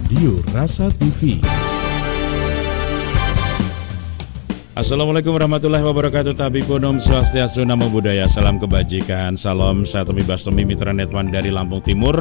Radio Rasa TV. Assalamualaikum warahmatullahi wabarakatuh. Tabipun Om Swastiastu, Namo Buddhaya, salam kebajikan, salam satu Bastomi Mitra Netwan dari Lampung Timur.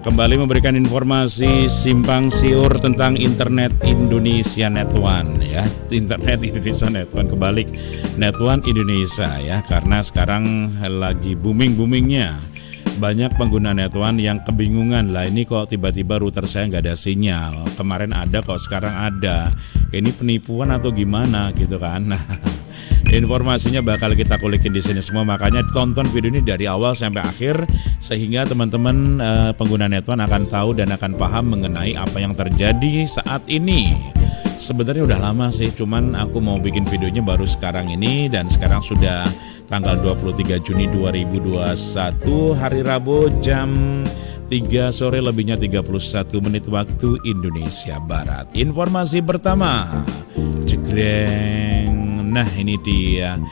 Kembali memberikan informasi simpang siur tentang Internet Indonesia Netwan ya. Internet Indonesia Netwan, kebalik Netwan Indonesia ya, karena sekarang lagi booming-boomingnya. Banyak pengguna Netwan yang kebingungan, lah ini kok tiba-tiba router saya nggak ada sinyal. Kemarin ada kok sekarang ada. Ini penipuan atau gimana gitu kan? Nah, informasinya bakal kita kulikin di sini semua, makanya tonton video ini dari awal sampai akhir sehingga teman-teman pengguna Netwan akan tahu dan akan paham mengenai apa yang terjadi saat ini. Sebenarnya udah lama sih, cuman aku mau bikin videonya baru sekarang ini, dan sekarang sudah tanggal 23 Juni 2021, hari Rabu, jam 3 sore lebihnya 31 menit waktu Indonesia Barat. Informasi pertama, jegreng. Nah ini dia.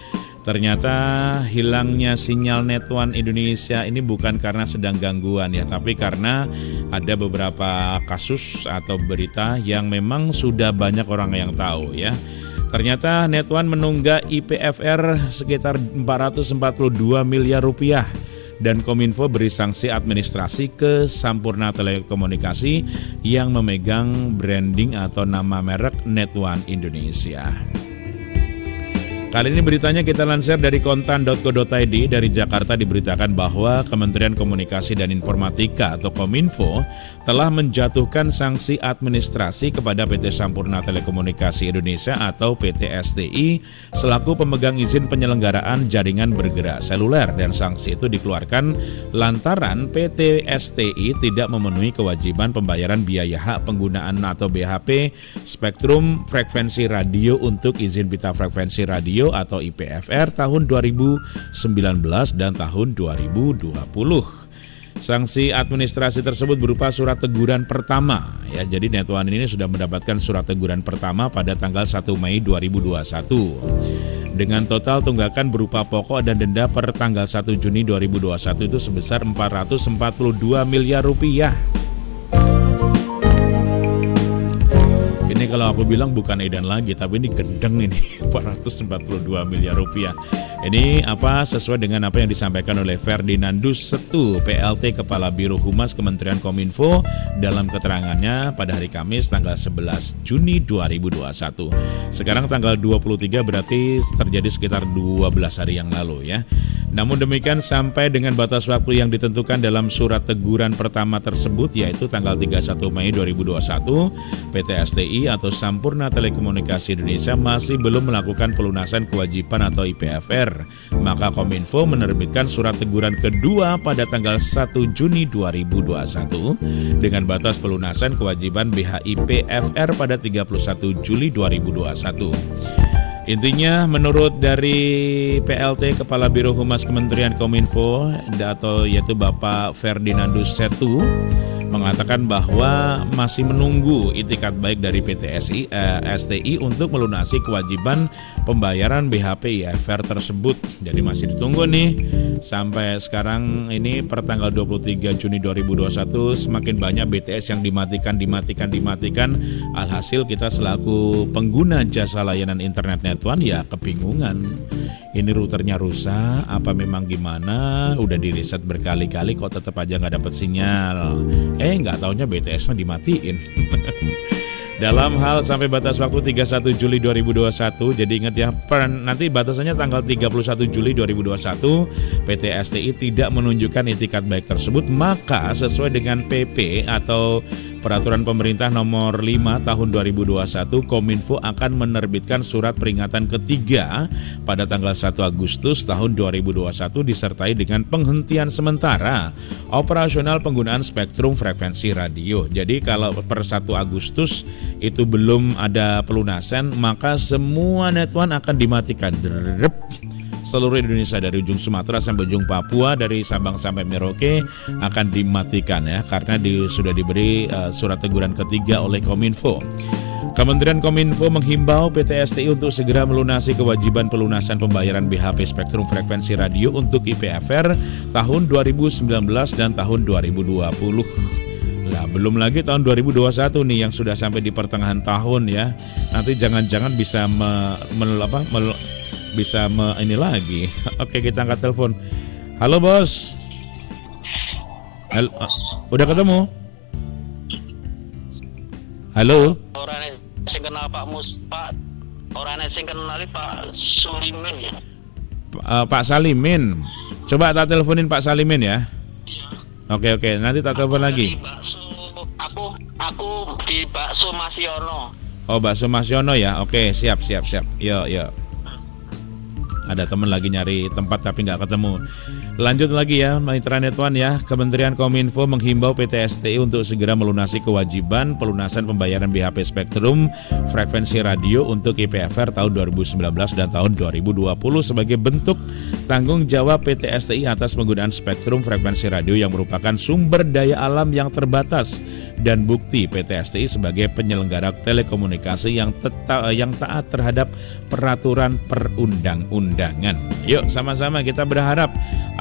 Ternyata hilangnya sinyal Netwan Indonesia ini bukan karena sedang gangguan ya, tapi karena ada beberapa kasus atau berita yang memang sudah banyak orang yang tahu ya. Ternyata Netwan menunggak IPFR sekitar 442 miliar rupiah. Dan Kominfo beri sanksi administrasi ke Sampurna Telekomunikasi yang memegang branding atau nama merek Netwan Indonesia. Kali ini beritanya kita lansir dari kontan.co.id. Dari Jakarta diberitakan bahwa Kementerian Komunikasi dan Informatika atau Kominfo telah menjatuhkan sanksi administrasi kepada PT Sampurna Telekomunikasi Indonesia atau PT STI selaku pemegang izin penyelenggaraan jaringan bergerak seluler, dan sanksi itu dikeluarkan lantaran PT STI tidak memenuhi kewajiban pembayaran biaya hak penggunaan atau BHP spektrum frekuensi radio untuk izin pita frekuensi radio atau IPFR tahun 2019 dan tahun 2020. Sanksi administrasi tersebut berupa surat teguran pertama ya. Jadi Netwan ini sudah mendapatkan surat teguran pertama pada tanggal 1 Mei 2021 dengan total tunggakan berupa pokok dan denda per tanggal 1 Juni 2021 itu sebesar 442 miliar rupiah. Ini kalau aku bilang bukan edan lagi, tapi ini gendeng ini, 442 miliar rupiah. Ini apa sesuai dengan apa yang disampaikan oleh Ferdinandus Setu, PLT Kepala Biro Humas Kementerian Kominfo dalam keterangannya pada hari Kamis tanggal 11 Juni 2021. Sekarang tanggal 23 berarti terjadi sekitar 12 hari yang lalu ya. Namun demikian sampai dengan batas waktu yang ditentukan dalam surat teguran pertama tersebut, yaitu tanggal 31 Mei 2021, PT STI atau Sampurna Telekomunikasi Indonesia masih belum melakukan pelunasan kewajiban atau IPFR. Maka Kominfo menerbitkan surat teguran kedua pada tanggal 1 Juni 2021 dengan batas pelunasan kewajiban BHIPFR pada 31 Juli 2021. Intinya menurut dari PLT Kepala Biro Humas Kementerian Kominfo atau yaitu Bapak Ferdinandus Setu mengatakan bahwa masih menunggu itikat baik dari PT STI untuk melunasi kewajiban pembayaran BHP IFR tersebut. Jadi masih ditunggu nih sampai sekarang ini per tanggal 23 Juni 2021 semakin banyak BTS yang dimatikan. Alhasil kita selaku pengguna jasa layanan internet Netwan ya kebingungan. Ini routernya rusak, apa memang gimana? Udah diriset berkali-kali kok tetap aja nggak dapat sinyal. Nggak taunya BTS-nya dimatiin. Dalam hal sampai batas waktu 31 Juli 2021, jadi ingat ya, nanti batasannya tanggal 31 Juli 2021, PT STI tidak menunjukkan itikat baik tersebut, maka sesuai dengan PP atau Peraturan Pemerintah Nomor 5 Tahun 2021, Kominfo akan menerbitkan surat peringatan ketiga pada tanggal 1 Agustus tahun 2021 disertai dengan penghentian sementara operasional penggunaan spektrum frekuensi radio. Jadi kalau per 1 Agustus itu belum ada pelunasan, maka semua Netwan akan dimatikan. Seluruh Indonesia dari ujung Sumatera sampai ujung Papua, dari Sabang sampai Merauke akan dimatikan ya, karena sudah diberi surat teguran ketiga oleh Kominfo. Kementerian Kominfo menghimbau PT STI untuk segera melunasi kewajiban pelunasan pembayaran BHP spektrum frekuensi radio untuk IPFR tahun 2019 dan tahun 2020. Lah belum lagi tahun 2021 nih yang sudah sampai di pertengahan tahun ya. Nanti jangan-jangan bisa ini lagi. Oke, kita angkat telepon. Halo bos. Halo, udah ketemu? Halo. Orang sing kenal Pak Pak orang sing kenal Pak Sulimin ya. Pak Salimin. Coba tak teleponin Pak Salimin ya. Iya. Oke, nanti tak telepon lagi. Aku di Bakso Masiono. Oh, Bakso Masiono ya. Oke, siap. Yuk. Ada teman lagi nyari tempat tapi nggak ketemu. Lanjut lagi ya, Mitra Netwan ya. Kementerian Kominfo menghimbau PT STI untuk segera melunasi kewajiban pelunasan pembayaran BHP Spektrum frekuensi radio untuk IPFR tahun 2019 dan tahun 2020 sebagai bentuk tanggung jawab PT STI atas penggunaan spektrum frekuensi radio yang merupakan sumber daya alam yang terbatas dan bukti PT STI sebagai penyelenggara telekomunikasi yang taat terhadap peraturan perundang-undangan. Yuk sama-sama kita berharap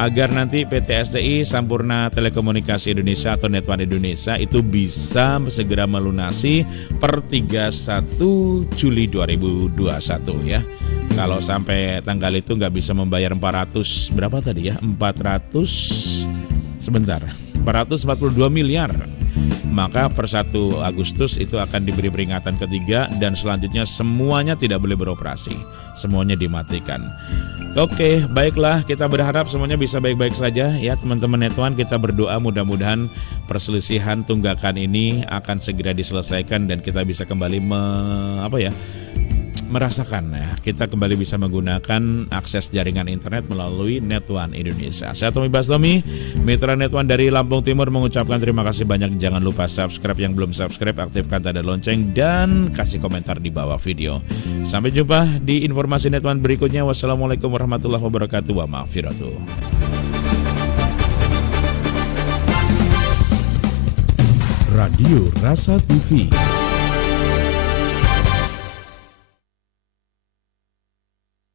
agar nanti PT STI Sampurna Telekomunikasi Indonesia atau Netwan Indonesia itu bisa segera melunasi per 31 Juli 2021 ya. Kalau sampai tanggal itu nggak bisa membayar 400 berapa tadi ya? 442 miliar. Maka per 1 Agustus itu akan diberi peringatan ketiga dan selanjutnya semuanya tidak boleh beroperasi. Semuanya dimatikan. Oke, baiklah, kita berharap semuanya bisa baik-baik saja ya teman-teman Netwan. Kita berdoa mudah-mudahan perselisihan tunggakan ini akan segera diselesaikan dan kita bisa kembali merasakan ya, kita kembali bisa menggunakan akses jaringan internet melalui Netwan Indonesia. Saya Tommy Bastomi, Mitra Netwan dari Lampung Timur mengucapkan terima kasih banyak. Jangan lupa subscribe yang belum subscribe, aktifkan tanda lonceng dan kasih komentar di bawah video. Sampai jumpa di informasi Netwan berikutnya. Wassalamualaikum warahmatullahi wabarakatuh. Wa ma'firatuh. Radio Rasa TV.